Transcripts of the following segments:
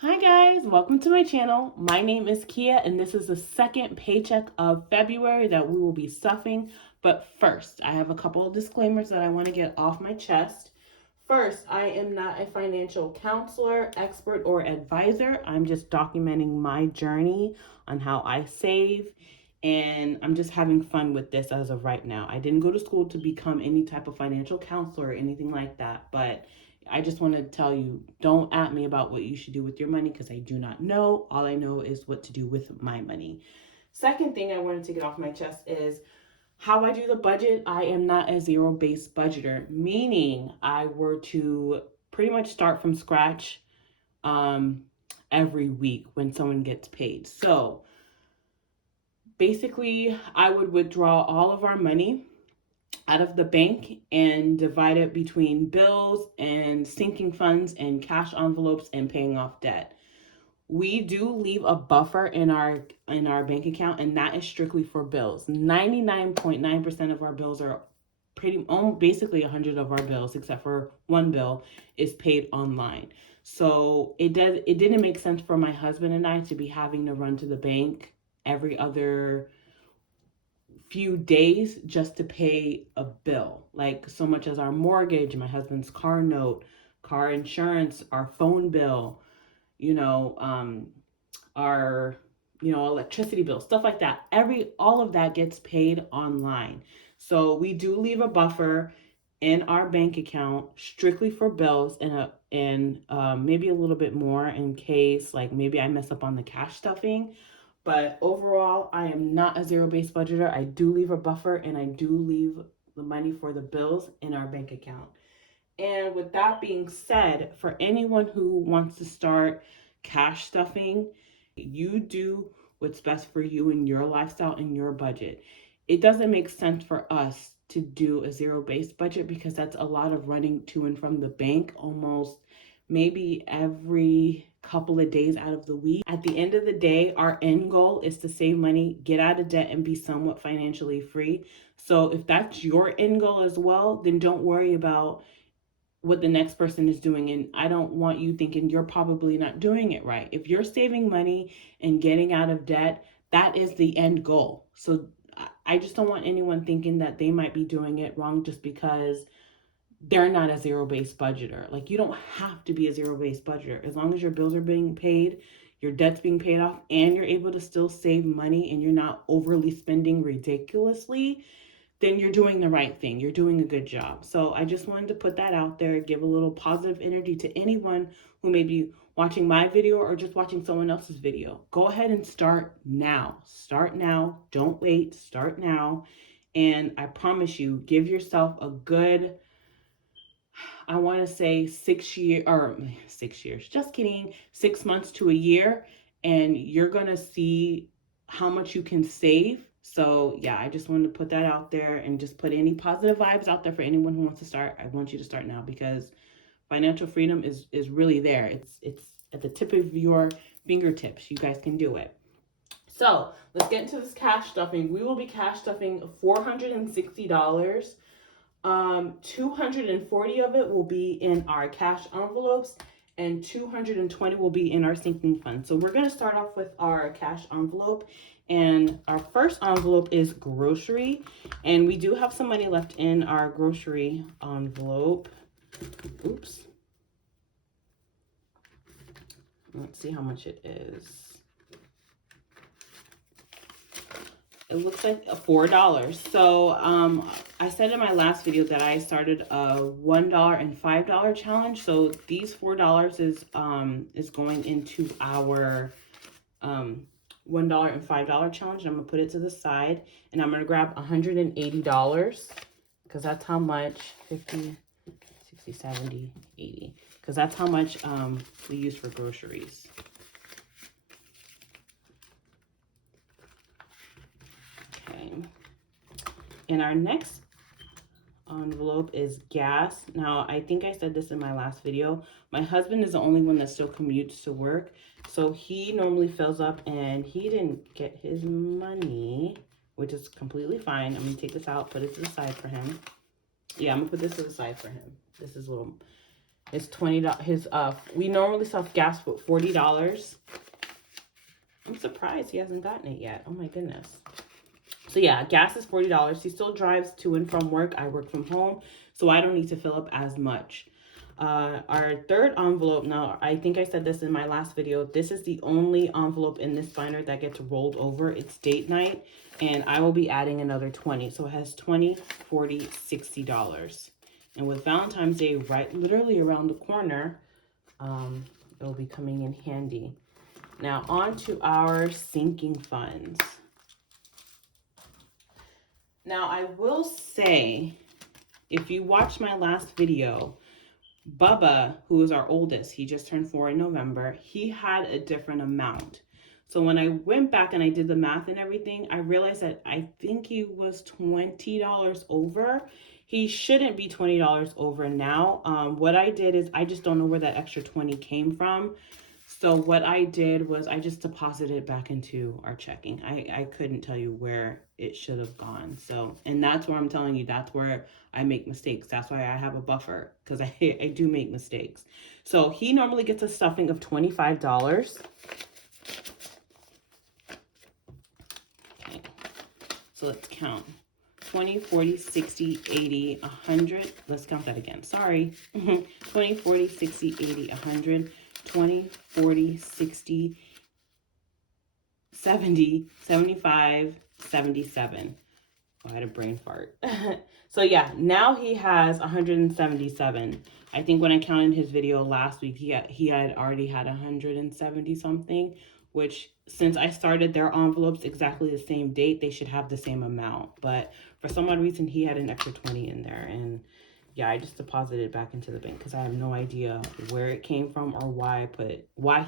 Hi guys, welcome to my channel. My name is Kia and this is the second paycheck of February that we will be stuffing. But first, I have a couple of disclaimers that I want to get off my chest. First, I am not a financial counselor, expert, or advisor. I'm just documenting my journey on how I save, and I'm just having fun with this as of right now. I didn't go to school to become any type of financial counselor or anything like that, but I just want to tell you, don't at me about what you should do with your money because I do not know. All I know is what to do with my money. Second thing I wanted to get off my chest is how I do the budget. I am not a zero-based budgeter, meaning I were to pretty much start from scratch um, every week when someone gets paid. So basically, I would withdraw all of our money out of the bank and divide it between bills and sinking funds and cash envelopes and paying off debt. We do leave a buffer in our bank account, and that is strictly for bills. 99.9% of our bills are basically 100 of our bills except for one bill is paid online. So it didn't make sense for my husband and I to be having to run to the bank every other few days just to pay a bill, like so much as our mortgage, my husband's car note, car insurance, our phone bill, you know, our electricity bill, stuff like that. All of that gets paid online. So we do leave a buffer in our bank account strictly for bills and maybe a little bit more in case like maybe I mess up on the cash stuffing. But overall, I am not a zero-based budgeter. I do leave a buffer and I do leave the money for the bills in our bank account. And with that being said, for anyone who wants to start cash stuffing, you do what's best for you and your lifestyle and your budget. It doesn't make sense for us to do a zero-based budget because that's a lot of running to and from the bank almost maybe every couple of days out of the week. At the end of the day, our end goal is to save money, get out of debt, and be somewhat financially free. So if that's your end goal as well, then don't worry about what the next person is doing. And I don't want you thinking you're probably not doing it right. If you're saving money and getting out of debt, that is the end goal. So I just don't want anyone thinking that they might be doing it wrong just because they're not a zero-based budgeter. Like, you don't have to be a zero-based budgeter. As long as your bills are being paid, your debt's being paid off, and you're able to still save money and you're not overly spending ridiculously, then you're doing the right thing. You're doing a good job. So I just wanted to put that out there, give a little positive energy to anyone who may be watching my video or just watching someone else's video. Go ahead and start now. Start now. Don't wait. Start now. And I promise you, give yourself a good, I want to say 6 years, just kidding, 6 months to a year, and you're going to see how much you can save. So yeah, I just wanted to put that out there and just put any positive vibes out there for anyone who wants to start. I want you to start now because financial freedom is really there. It's at the tip of your fingertips. You guys can do it. So let's get into this cash stuffing. We will be cash stuffing $460. 240 of it will be in our cash envelopes and 220 will be in our sinking fund. So we're going to start off with our cash envelope, and our first envelope is grocery, and we do have some money left in our grocery envelope. Oops. Let's see how much it is. It looks like $4. So I said in my last video that I started a $1 and $5 challenge. So these $4 is going into our $1 and $5 challenge. I'm gonna put it to the side, and I'm gonna grab $180 because that's how much 50, 60, 70, 80. Because that's how much we use for groceries. And our next envelope is gas. Now, I think I said this in my last video. My husband is the only one that still commutes to work. So he normally fills up, and he didn't get his money, which is completely fine. I'm going to take this out, put it to the side for him. Yeah, I'm going to put this to the side for him. This is little. It's $20. We normally sell gas for $40. I'm surprised he hasn't gotten it yet. Oh my goodness. So yeah, gas is $40. He still drives to and from work. I work from home, so I don't need to fill up as much. Our third envelope, now I think I said this in my last video, this is the only envelope in this binder that gets rolled over. It's date night, and I will be adding another 20. So it has $20, $40, $60. And with Valentine's Day literally around the corner, it'll be coming in handy. Now on to our sinking funds. Now I will say, if you watched my last video, Bubba, who is our oldest, he just turned 4 in November, he had a different amount. So when I went back and I did the math and everything, I realized that I think he was $20 over. He shouldn't be $20 over now. What I did is, I just don't know where that extra 20 came from. So what I did was I just deposited it back into our checking. I couldn't tell you where it should have gone. So, and that's where I'm telling you, that's where I make mistakes. That's why I have a buffer, because I do make mistakes. So he normally gets a stuffing of $25. Okay, so let's count. 20, 40, 60, 80, 100. Let's count that again. Sorry. 20, 40, 60, 80, 100. 20, 40, 60, 70, 75, 77. Oh, I had a brain fart. So yeah, now he has 177. I think when I counted his video last week, he had already had 170 something, which since I started their envelopes exactly the same date, they should have the same amount. But for some odd reason, he had an extra 20 in there, and yeah, I just deposited it back into the bank because I have no idea where it came from or why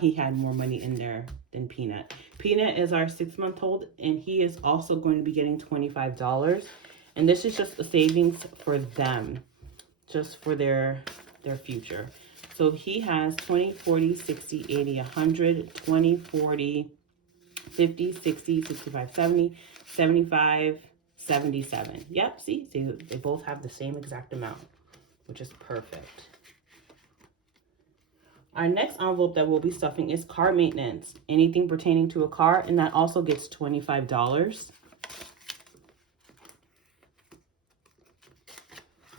he had more money in there than Peanut. Peanut is our 6-month-old, and he is also going to be getting $25. And this is just a savings for them, just for their future. So he has 20, 40, 60, 80, 100, 20, 40, 50, 60, 65, 70, 75, 77. Yep, see, they both have the same exact amount, which is perfect. Our next envelope that we'll be stuffing is car maintenance. Anything pertaining to a car, and that also gets $25.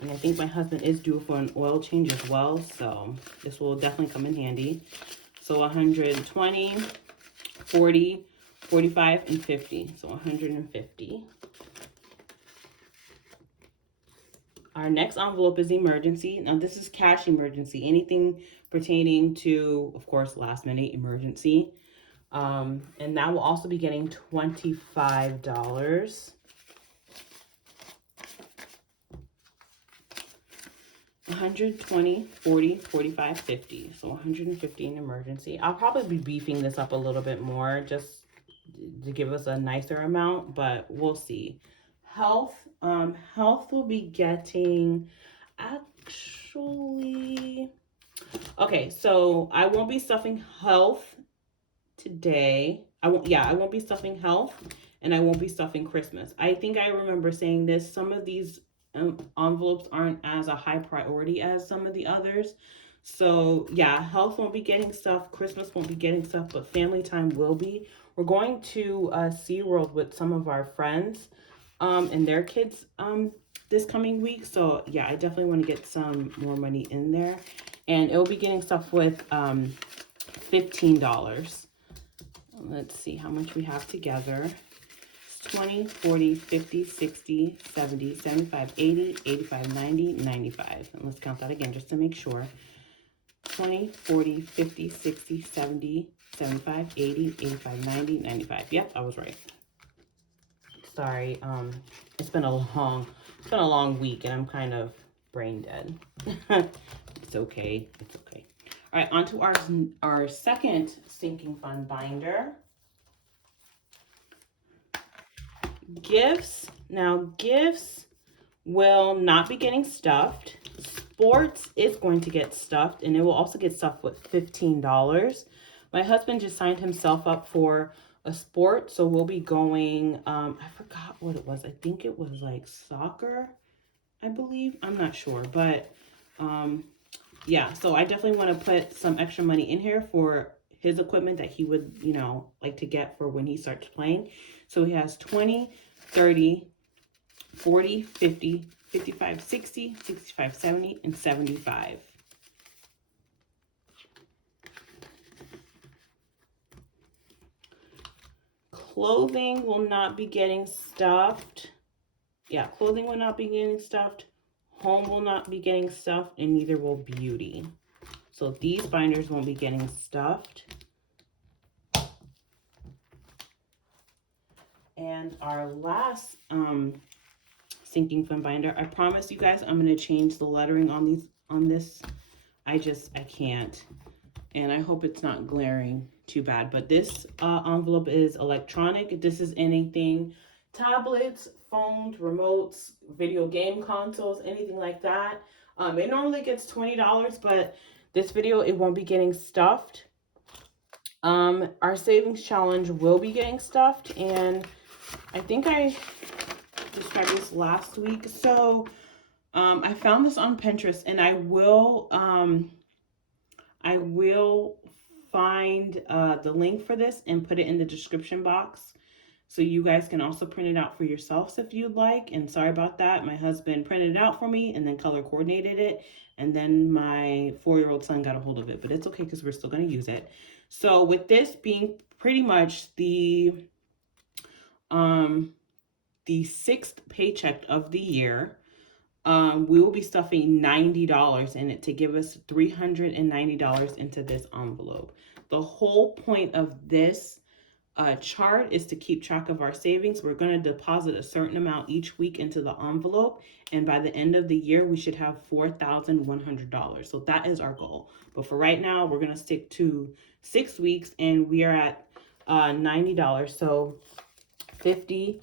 And I think my husband is due for an oil change as well, so this will definitely come in handy. So 120, 40, 45, and 50. So 150. Our next envelope is emergency. Now this is cash emergency. Anything pertaining to, of course, last minute emergency. And that will also be getting $25. 120, 40, 45, 50. So 150 in emergency. I'll probably be beefing this up a little bit more just to give us a nicer amount, but we'll see. Health. Health will be getting, actually, okay, so I won't be stuffing health today. I won't be stuffing health, and I won't be stuffing Christmas. I think I remember saying this. Some of these envelopes aren't as a high priority as some of the others. So yeah, health won't be getting stuff, Christmas won't be getting stuff, but family time will be. We're going to SeaWorld with some of our friends and their kids this coming week. So yeah, I definitely want to get some more money in there, and it'll be getting stuff with $15. Let's see how much we have together. 20, 40, 50, 60, 70, 75, 80, 85, 90, 95. And let's count that again just to make sure. 20, 40, 50, 60, 70, 75, 80, 85, 90, 95. Yep, I was right. Sorry, it's been a long week, and I'm kind of brain dead. It's okay. It's okay. All right, on to our second sinking fund binder. Gifts. Now, gifts will not be getting stuffed. Sports is going to get stuffed, and it will also get stuffed with $15. My husband just signed himself up for a sport, so we'll be going, I forgot what it was. I think it was like soccer, I believe. I'm not sure, but yeah, so I definitely want to put some extra money in here for his equipment that he would, you know, like to get for when he starts playing. So he has 20, 30, 40, 50, 55, 60, 65, 70, and 75. Clothing will not be getting stuffed. Yeah, clothing will not be getting stuffed. Home will not be getting stuffed, and neither will beauty. So these binders won't be getting stuffed. And our last sinking fund binder, I promise you guys I'm going to change the lettering on this. I can't. And I hope it's not glaring too bad. But this envelope is electronic. This is anything, tablets, phones, remotes, video game consoles, anything like that. It normally gets $20, but this video, it won't be getting stuffed. Our savings challenge will be getting stuffed, and I think I described this last week. So I found this on Pinterest, and I will find the link for this and put it in the description box, so you guys can also print it out for yourselves if you'd like. And sorry about that, my husband printed it out for me and then color coordinated it, and then my 4-year-old son got a hold of it, but it's okay because we're still going to use it. So with this being pretty much the 6th paycheck of the year, we will be stuffing $90 in it to give us $390 into this envelope. The whole point of this chart is to keep track of our savings. We're going to deposit a certain amount each week into the envelope, and by the end of the year, we should have $4,100. So that is our goal. But for right now, we're going to stick to 6 weeks, and we are at $90. So 50,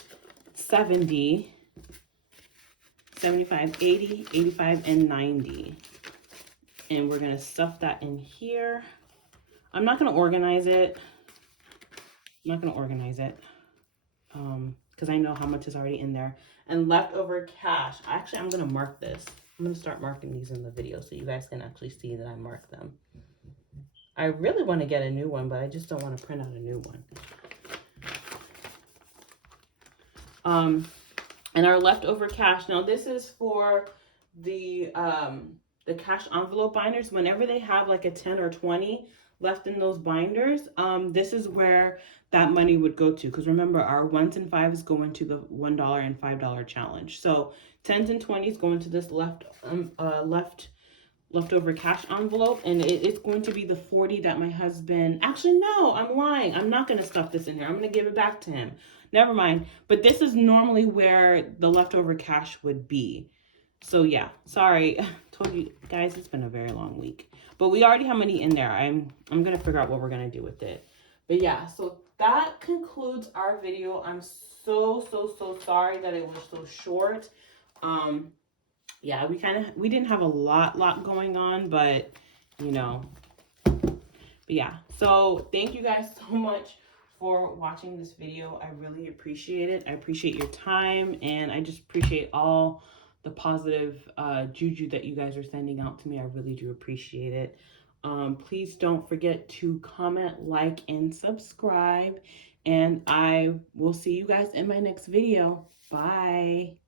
70, 75, 80, 85, and 90. And we're going to stuff that in here. I'm not going to organize it. Because I know how much is already in there. And leftover cash. Actually, I'm going to mark this. I'm going to start marking these in the video so you guys can actually see that I mark them. I really want to get a new one, but I just don't want to print out a new one. And our leftover cash. Now, this is for the cash envelope binders. Whenever they have like a 10 or 20 left in those binders, this is where that money would go to. Because remember, our 1s and 5s go into the $1 and $5 challenge. So 10s and 20s go into this leftover cash envelope, and it's going to be the 40 that my husband, actually no, I'm lying, I'm not going to stuff this in here, I'm going to give it back to him, never mind. But this is normally where the leftover cash would be. So yeah, sorry, told you guys, it's been a very long week, but we already have money in there. I'm going to figure out what we're going to do with it. But yeah, so that concludes our video. I'm so sorry that it was so short. Yeah, we didn't have a lot going on, but you know, but yeah. So thank you guys so much for watching this video. I really appreciate it. I appreciate your time, and I just appreciate all the positive juju that you guys are sending out to me. I really do appreciate it. Please don't forget to comment, like, and subscribe, and I will see you guys in my next video. Bye.